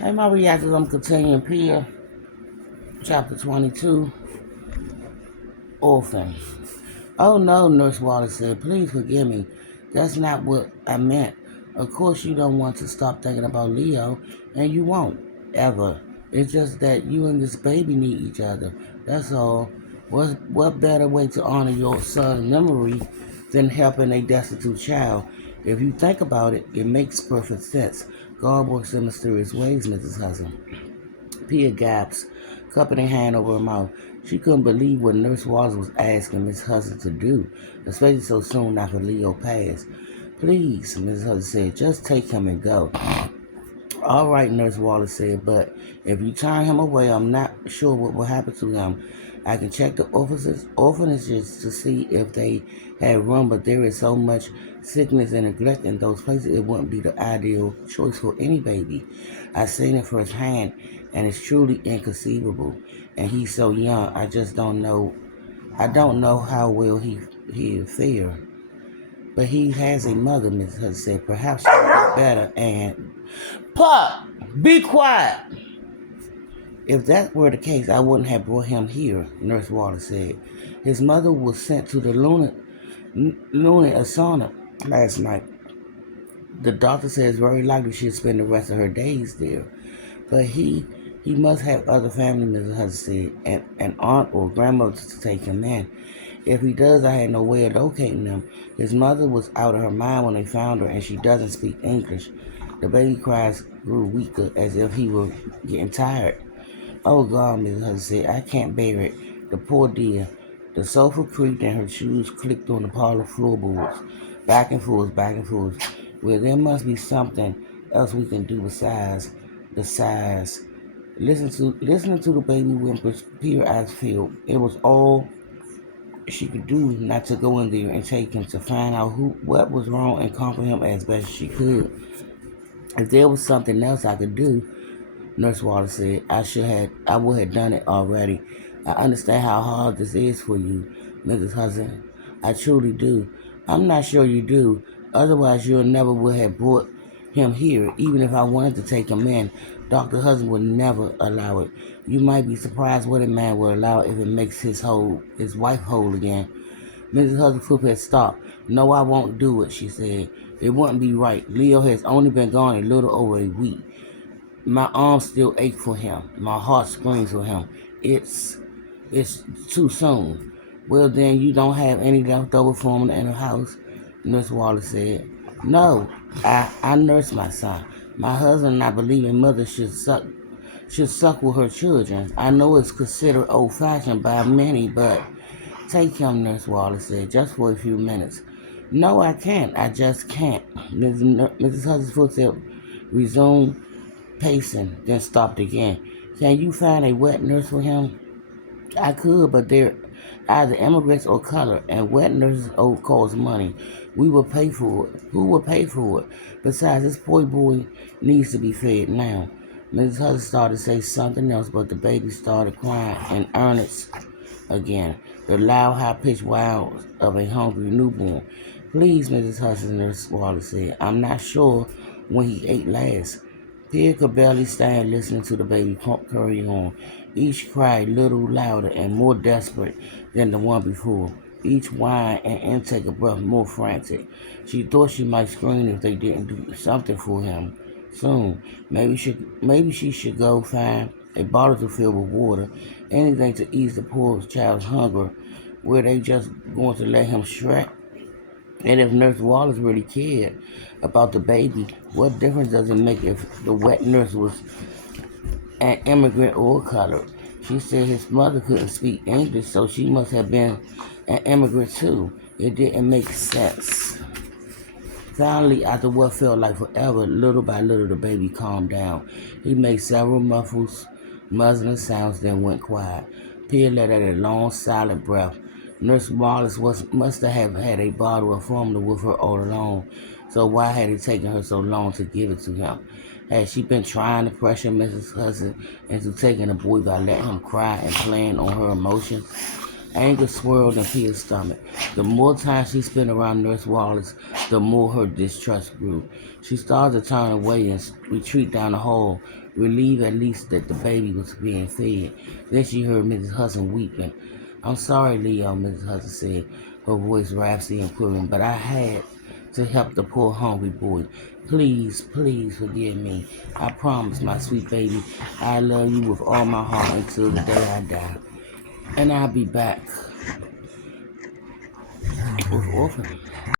Hey, my reactors, I'm continuing Peter, chapter 22, Orphan. Oh no, Nurse Wallace said, please forgive me. That's not what I meant. Of course you don't want to stop thinking about Leo, and you won't, ever. It's just that you and this baby need each other. That's all. What better way to honor your son's memory than helping a destitute child? If you think about it, it makes perfect sense. God works in mysterious ways, Mrs. Hudson. Pia gasped, cup in her hand over her mouth. She couldn't believe what Nurse Wallace was asking Miss Hudson to do, especially so soon after Leo passed. Please, Mrs. Hudson said, just take him and go. All right, Nurse Wallace said, but if you turn him away, I'm not sure what will happen to him. I can check the orphanages to see if they have room, but there is so much sickness and neglect in those places, it wouldn't be the ideal choice for any baby. I've seen it firsthand, and it's truly inconceivable. And he's so young, I just don't know. I don't know how well he'll fare. But he has a mother, Miss Hudson said. Perhaps she'll be better and... Pop! Be quiet! If that were the case, I wouldn't have brought him here, Nurse Wallace said. His mother was sent to the lunar asylum last night. The doctor says very likely she'll spend the rest of her days there. But he must have other family members, Hudson said, an aunt or grandmother to take him in. If he does, I had no way of locating him. His mother was out of her mind when they found her, and she doesn't speak English. The baby cries grew weaker, as if he were getting tired. Oh, God, Mrs. Hudson said, I can't bear it. The poor dear. The sofa creaked and her shoes clicked on the parlor floorboards. Back and forth, back and forth. Well, there must be something else we can do besides the sighs. Listening to the baby whimpers, pure eyes filled. It was all she could do not to go in there and take him to find out what was wrong and comfort him as best she could. If there was something else I could do, Nurse Wallace said, I would have done it already. I understand how hard this is for you, Mrs. Hudson. I truly do. I'm not sure you do. Otherwise, you never would have brought him here, even if I wanted to take him in. Dr. Hudson would never allow it. You might be surprised what a man would allow if it makes his wife whole again. Mrs. Hudson's foot had stopped. No, I won't do it, she said. It wouldn't be right. Leo has only been gone a little over a week. My arms still ache for him. My heart screams for him. It's too soon. Well, then you don't have any leftover formula in the house, Nurse Wallace said. No, I nurse my son. My husband and I believe a mother should suckle her children. I know it's considered old-fashioned by many, but take him, Nurse Wallace said, just for a few minutes. No, I can't. I just can't. Mrs. Hudson's footstep resumed pacing, then stopped again. Can you find a wet nurse for him? I could, but they're either immigrants or color, and wet nurses cost money. We will pay for it. Who will pay for it? Besides, this poor boy needs to be fed now. Mrs. Hudson started to say something else, but the baby started crying in earnest again. The loud, high-pitched wails of a hungry newborn. Please, Mrs. Hudson, Nurse Wallace said. I'm not sure when he ate last. Pierre could barely stand listening to the baby carry on. Each cry a little louder and more desperate than the one before. Each whine and intake of breath more frantic. She thought she might scream if they didn't do something for him soon. Maybe she should go find a bottle to fill with water, anything to ease the poor child's hunger. Were they just going to let him shriek? And if Nurse Wallace really cared about the baby, what difference does it make if the wet nurse was an immigrant or colored? She said his mother couldn't speak English, so she must have been an immigrant too. It didn't make sense. Finally, after what felt like forever, little by little the baby calmed down. He made several muffled, muzzling sounds, then went quiet. Pierre let out a long, silent breath. Nurse Wallace must have had a bottle of formula with her all along, so why had it taken her so long to give it to him? Had she been trying to pressure Mrs. Hudson into taking the boy by letting him cry and playing on her emotions? Anger swirled in Peter's stomach. The more time she spent around Nurse Wallace, the more her distrust grew. She started to turn away and retreat down the hall, relieved at least that the baby was being fed. Then she heard Mrs. Hudson weeping. "I'm sorry, Leo," Mrs. Hudson said, her voice raspy and quivering, "but I had to help the poor hungry boy. Please, please forgive me. I promise, my sweet baby, I love you with all my heart until the day I die. And I'll be back with Orphan."